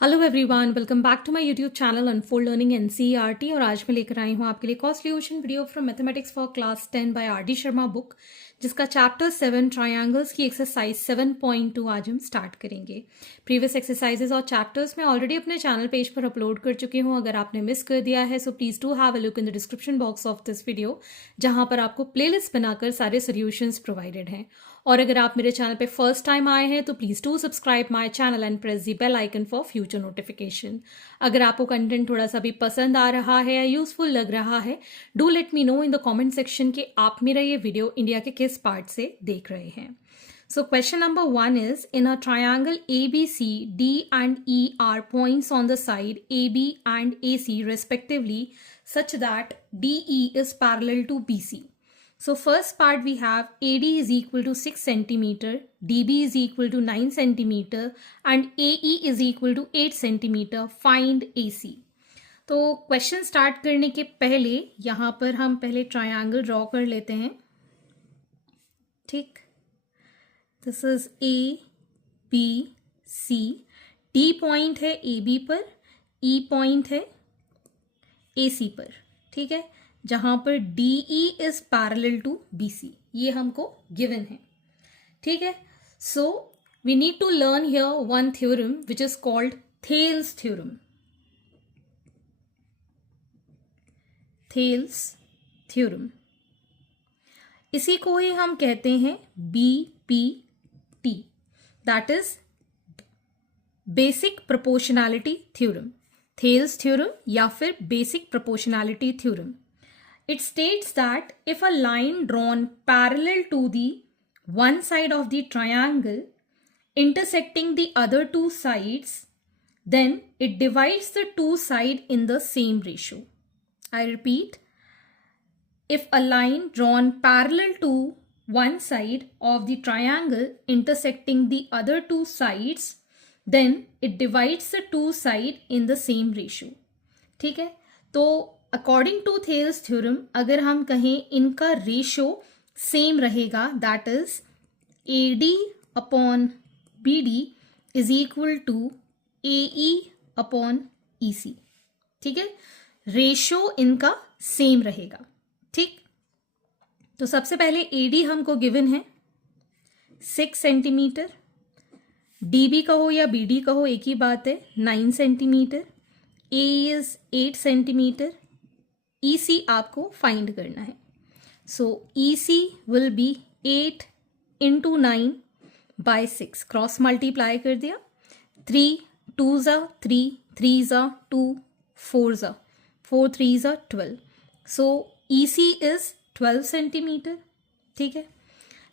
Hello everyone, welcome back to my YouTube channel unfold learning NCERT. और आज मैं लेकर आई हूँ आपके लिए cost solution video from mathematics for class 10 by R D Sharma book, जिसका चैप्टर 7 ट्रायंगल्स की एक्सरसाइज 7.2 आज हम स्टार्ट करेंगे। प्रीवियस एक्सरसाइजेज और चैप्टर्स मैं ऑलरेडी अपने चैनल पेज पर अपलोड कर चुकी हूँ। अगर आपने मिस कर दिया है so please do have a look in the description box of this video, जहाँ पर आपको प्लेलिस्ट बनाकर सारे सोल्यूशंस प्रोवाइडेड हैं। और अगर आप मेरे चैनल पे फर्स्ट टाइम आए हैं तो please do subscribe my channel and press the bell icon for future notification. अगर आपको कंटेंट थोड़ा सा भी पसंद आ रहा है या यूजफुल लग रहा है, do let me know in the comment section कि आप मेरा ये वीडियो इंडिया के किस पार्ट से देख रहे हैं। So question number 1 is, in a triangle ABC, D and E are points on the side AB and AC respectively, such that DE is parallel to BC. So first part we have AD is equal to 6 centimeter, DB is equal to 9 centimeter and AE is equal to 8 centimeter. Find AC. तो question start करने के पहले यहाँ पर हम पहले triangle draw कर लेते हैं। ठीक, this is A B C. D point है ए बी पर, ई पॉइंट है ए सी पर। ठीक है, जहां पर D E is parallel to B C, ये हमको गिवन है। ठीक है, so we need to learn here one theorem which is called Thales theorem. Thales theorem, इसी को ही हम कहते हैं BPT, that is basic proportionality theorem. Thales theorem या फिर basic proportionality theorem. It states that if a line drawn parallel to the one side of the triangle intersecting the other two sides, then it divides the two sides in the same ratio. I repeat, if a line drawn parallel to one side of the triangle intersecting the other two sides, then it divides the two sides in the same ratio. ठीक है, तो according to Thales theorem अगर हम कहें इनका ratio same रहेगा, that is AD upon BD is equal to AE upon EC। ठीक है, रेशो इनका सेम रहेगा। ठीक, तो सबसे पहले AD हमको गिवन है 6 सेंटीमीटर, DB कहो या BD कहो एक ही बात है, 9 centimetre, AE is 8 centimetre, EC आपको फाइंड करना है। So EC will be 8 into 9 by 6, cross multiply कर दिया। 3 2 ज़ा 3, 3 ज़ा 2, 4 ज़ा 4, 3 ज़ा 12। So EC is 12 centimetre. ठीक है,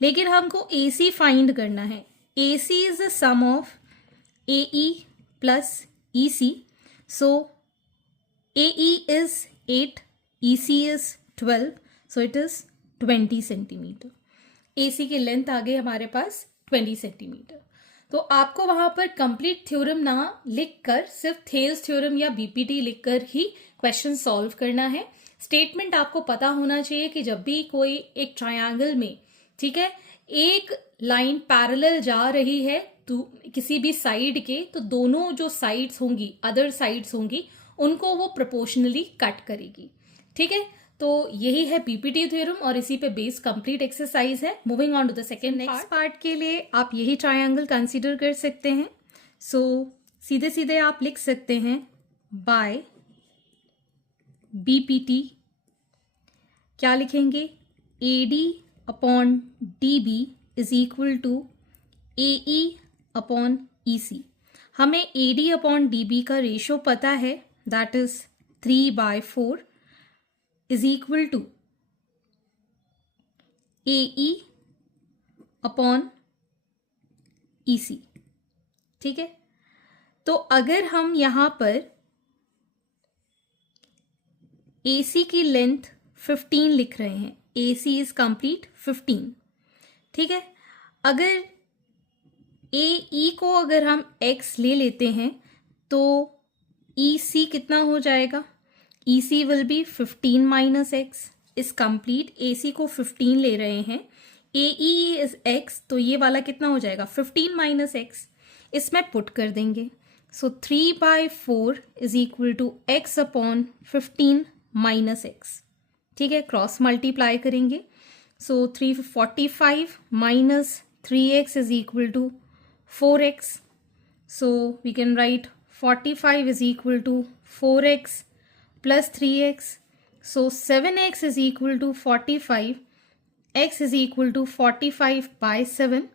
लेकिन हमको AC फाइंड करना है। AC is the sum of AE plus EC। So AE is 8, EC is 12, so it is 20 centimetre. AC की लेंथ आ गई हमारे पास 20 सेंटीमीटर। तो आपको वहां पर कंप्लीट थ्योरम ना लिखकर सिर्फ थेल्स थ्योरम या BPT लिखकर ही क्वेश्चन सॉल्व करना है। स्टेटमेंट आपको पता होना चाहिए कि जब भी कोई एक ट्रायंगल में, ठीक है, एक लाइन पैरेलल जा रही है तो किसी भी साइड के, तो दोनों जो साइड्स होंगी, अदर साइड्स होंगी, उनको वो प्रोपोर्शनली कट करेगी। ठीक है, तो यही है BPT थ्योरम और इसी पे बेस कंप्लीट एक्सरसाइज है। Moving on to the second next part के लिए आप यही ट्रायंगल कंसीडर कर सकते हैं। सो सीधे सीधे आप लिख सकते हैं बाय BPT क्या लिखेंगे, AD upon DB is equal to AE upon EC। हमें AD अपॉन DB का रेशो पता है, that is 3/4 is equal to AE upon EC। ठीक है, तो अगर हम यहां पर AC की लेंथ 15 लिख रहे हैं, AC इज कंप्लीट 15। ठीक है, अगर AE को अगर हम X ले लेते हैं तो EC कितना हो जाएगा, EC will be 15 minus X is complete। AC को 15 ले रहे हैं, AE is X, तो ये वाला कितना हो जाएगा 15 minus X, इसमें पुट कर देंगे। So 3/4 is equal to x upon 15 minus x. ठीक है, क्रॉस मल्टीप्लाई करेंगे. So 345 minus 3x is equal to 4x. So we can write 45 is equal to 4x plus 3x. So 7x is equal to 45. X is equal to 45 by 7.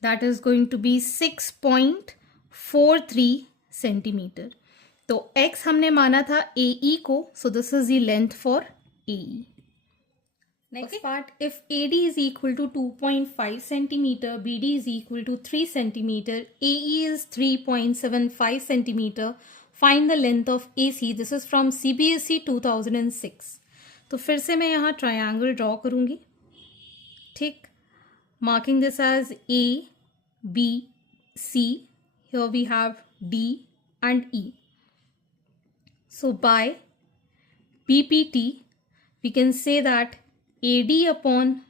That is going to be 6.43 centimetre. तो x हमने माना था AE को, so this is the length for AE. Next part, if AD is equal to 2.5 centimeter, BD is equal to 3 centimeter, AE is 3.75 centimeter, find the length of AC. This is from CBSE 2006. तो फिर से मैं यहाँ triangle draw करूँगी. ठीक, marking this as A, B, C. Here we have D and E. So by BPT, we can say that AD upon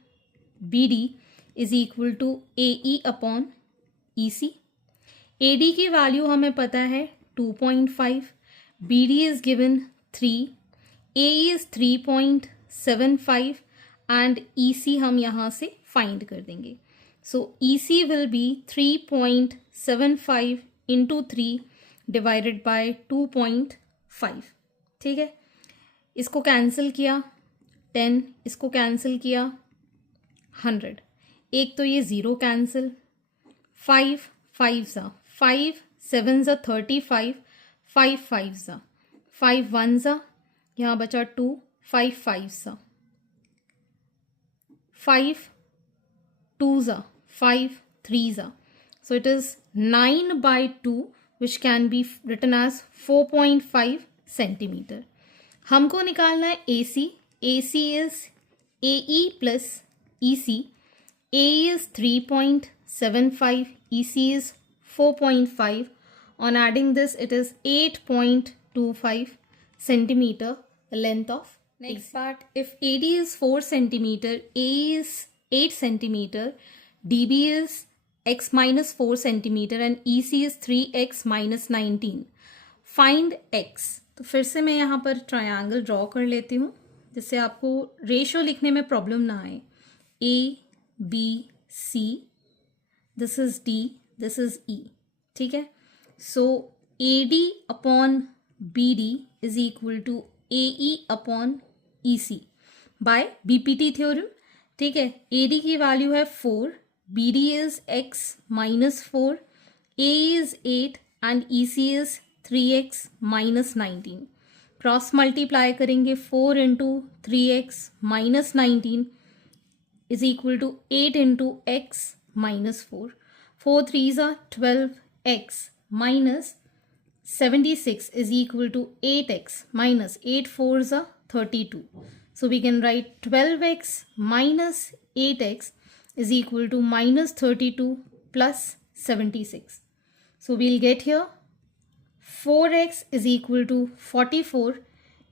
BD is equal to AE upon EC. AD की value हमें पता है 2.5, BD is given 3, AE is 3.75 and EC हम यहाँ से find कर देंगे. So EC will be 3.75 into 3 divided by 2.5. ठीक है, इसको कैंसिल किया 10, इसको कैंसिल किया 100. एक तो ये ज़ीरो कैंसिल, 5 5 ज़ा 5 7 ज़ा 35, 5 5 ज़ा 5 1 ज़ा, यहाँ बचा 2, 5 5 ज़ा 5 2 ज़ा 5 3 ज़ा. So it is 9/2 which can be written as 4.5 centimeter. हमको निकालना है AC. AC is AE plus EC. AE is 3.75, EC is 4.5. On adding this, it is 8.25 centimeter, the length of. Next part, if AD is 4 centimeter, AE is 8 centimeter, DB is x minus 4 centimeter and EC is 3x minus 19. Find x. तो फिर से मैं यहाँ पर triangle draw कर लेती हूँ जिससे आपको रेशियो लिखने में प्रॉब्लम ना आए. A, B, C, this is D, this is E. ठीक है, so AD upon BD is equal to AE upon EC by BPT theorem. ठीक है, AD की वैल्यू है 4, BD is x minus 4, AE is 8 and EC is 3x minus 19. Cross multiply करेंगे 4 into 3x minus 19 is equal to 8 into x minus 4. 4 3s are 12x minus 76 is equal to 8x minus 8 4s are 32. So we can write 12x minus 8x is equal to minus 32 plus 76. So we'll get here 4x is equal to 44.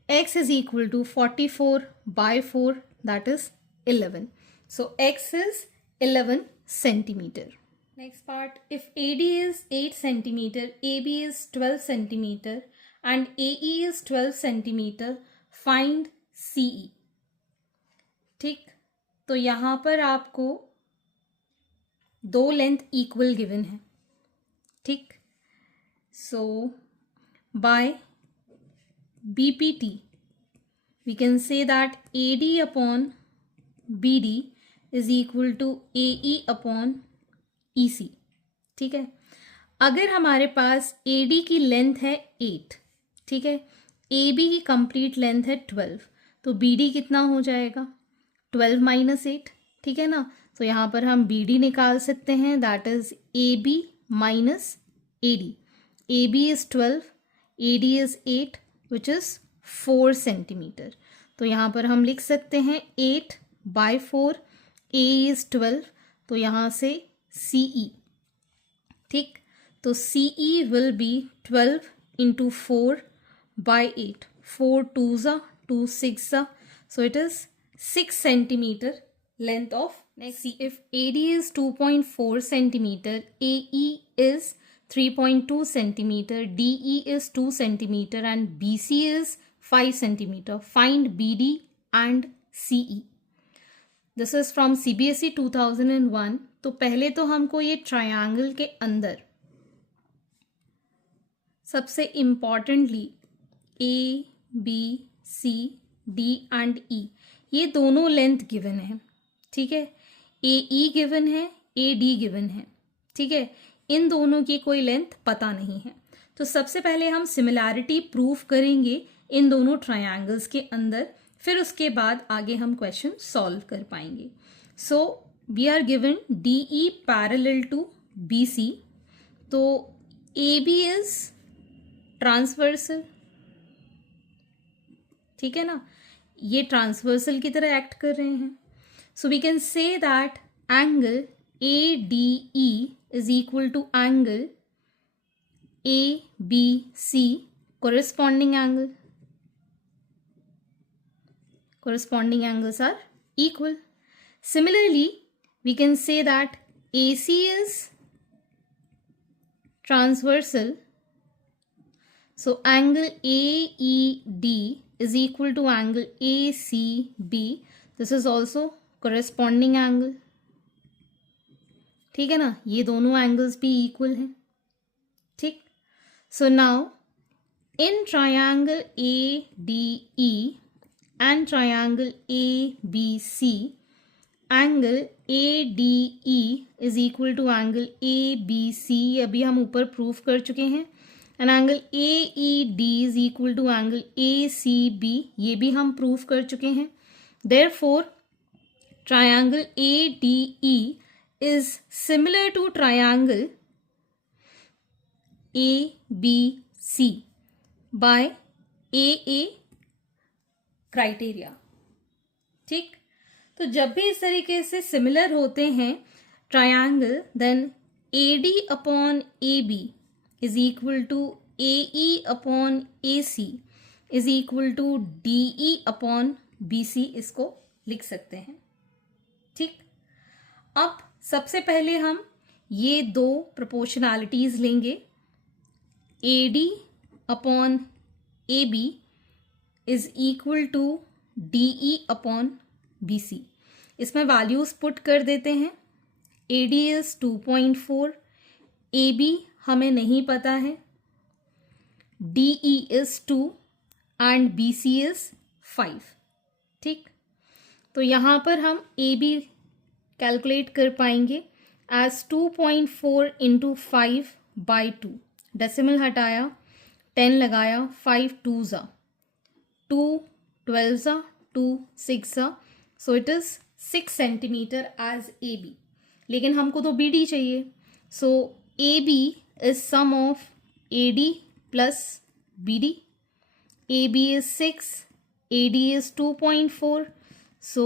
X is equal to 44 by 4, that is 11. So x is 11 centimeter. Next part, if AD is 8 centimeter, AB is 12 centimeter and AE is 12 centimeter, find CE. ठीक, तो यहाँ पर आपको दो length equal given है. ठीक, so by BPT we can say that AD upon BD is equal to AE upon EC. ठीक है, अगर हमारे पास AD की लेंथ है 8, ठीक है, AB की कंप्लीट लेंथ है 12, तो BD कितना हो जाएगा 12 minus 8. ठीक है ना, तो यहाँ पर हम BD निकाल सकते हैं, that is AB minus AD. AB is 12, AD is 8 which is 4 centimeter. तो यहाँ पर हम लिख सकते हैं 8 by 4, AE is 12, तो यहाँ से CE. ठीक, तो CE will be 12 into 4 by 8. 4 2s are 2 6s are, so it is 6 centimeter length of. Next, if AD is 2.4 centimeter, AE is 3.2 centimeter, DE is 2 centimeter and BC is 5 centimeter. Find BD and CE. This is from CBSE 2001. तो पहले तो हमको ये triangle के अंदर सबसे importantly A, B, C, D and E ये दोनों लेंथ गिवन है. ठीक है, AE गिवन है, AD गिवन है. ठीक है, इन दोनों की कोई लेंथ पता नहीं है. तो सबसे पहले हम सिमिलैरिटी प्रूफ करेंगे इन दोनों ट्रायंगल्स के अंदर, फिर उसके बाद आगे हम क्वेश्चन सॉल्व कर पाएंगे. So we are given DE parallel to BC. तो AB इज ट्रांसवर्सल. ठीक है ना, ये ट्रांसवर्सल की तरह एक्ट कर रहे हैं. So we can say that angle ADE is equal to angle ABC, corresponding angle. Corresponding angles are equal. Similarly, we can say that AC is transversal. So angle AED is equal to angle ACB. This is also corresponding angle. ठीक है ना, ये दोनों angles भी equal हैं. ठीक, so now in triangle ADE and triangle ABC, angle ADE is equal to angle ABC. अभी हम ऊपर प्रूफ कर चुके हैं. And angle AED is equal to angle ACB, ये भी हम प्रूफ कर चुके हैं. Therefore triangle ADE is similar to triangle ABC by AA criteria. ठीक, तो जब भी इस तरीके से सिमिलर होते हैं triangle, then AD upon AB is equal to AE upon AC is equal to DE upon BC, इसको लिख सकते हैं. ठीक, अब सबसे पहले हम ये दो प्रोपोर्शनैलिटीज लेंगे. AD upon AB is equal to DE upon BC. इसमें वैल्यूज पुट कर देते हैं. AD इज 2.4, AB हमें नहीं पता है, DE is 2 and BC is 5. ठीक, तो यहाँ पर हम AB कैलकुलेट कर पाएंगे एज 2.4 इंटू 5 बाई 2. डेसिमल हटाया, 10 लगाया, 5 2 ज़ा 2, 12 ज़ा 2, 6 ज़ा. So it is 6 centimetre as AB. लेकिन हमको तो BD चाहिए. So AB is sum of AD plus BD. AB is 6, AD is 2.4. So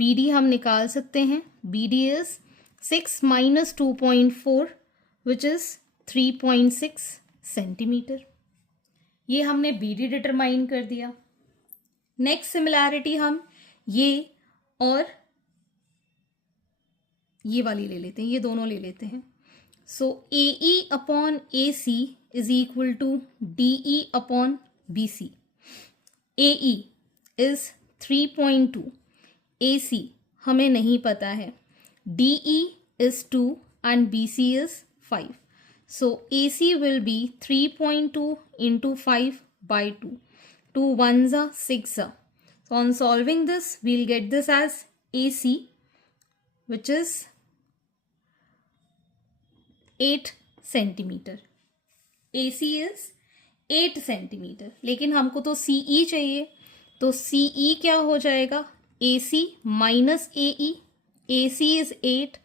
BD हम निकाल सकते हैं. BD is 6 minus 2.4 which is 3.6 centimetre. ये हमने BD डिटरमाइन कर दिया. नेक्स्ट सिमिलैरिटी हम ये और ये वाली ले लेते हैं, ये दोनों ले लेते हैं. So AE upon AC is equal to DE upon BC. AE is 3.2, AC हमें नहीं पता है, DE is 2 and BC is 5. So AC will be 3.2 into 5 by 2. 2 1s are 6. So on solving this, we'll get this as AC, which is 8 centimeter. AC is 8 centimeter. लेकिन हमको तो CE चाहिए, तो CE क्या हो जाएगा? AC minus AE. AC is 8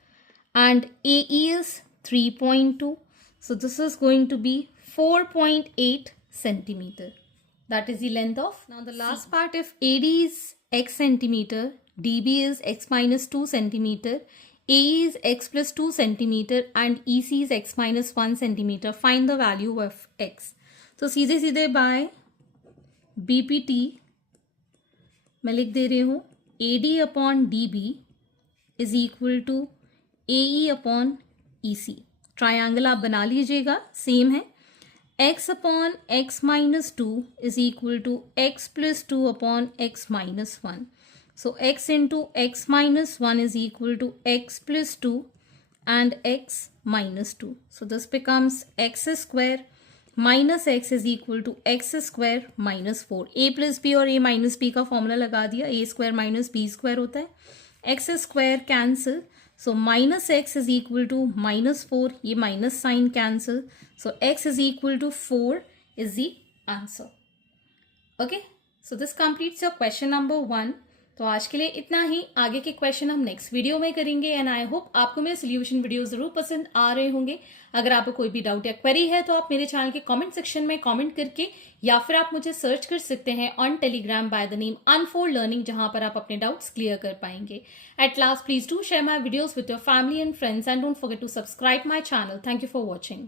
and AE is 3.2. So this is going to be 4.8 centimeter. That is the length of. Now the last part, if AD is x centimeter, DB is x minus 2 centimeter, AE is x plus 2 centimeter and EC is x minus 1 centimeter. Find the value of x. So सीधे सीधे by BPT मैं लिख दे रही हूँ AD upon DB is equal to AE upon EC. Triangle आप बना लीजिएगा, same है। x upon x minus 2 is equal to x plus 2 upon x minus 1. So x into x minus 1 is equal to x plus 2 and x minus 2. So this becomes x square minus x is equal to x square minus 4. a plus b और a minus b का formula लगा दिया, a square minus b square होता है, x square cancel. So minus x is equal to minus 4, ये minus sign cancel. So x is equal to 4 is the answer. Okay, so this completes your question number 1. तो आज के लिए इतना ही, आगे के क्वेश्चन हम नेक्स्ट वीडियो में करेंगे एंड आई होप आपको मेरे सोल्यूशन वीडियो जरूर पसंद आ रहे होंगे। अगर आपको कोई भी डाउट या क्वेरी है तो आप मेरे चैनल के कमेंट सेक्शन में कमेंट करके या फिर आप मुझे सर्च कर सकते हैं on Telegram by the name Unfold Learning, जहां पर आप अपने डाउट्स क्लियर कर पाएंगे। At last please do share my videos with your family and friends and don't forget to subscribe my channel. Thank you for watching.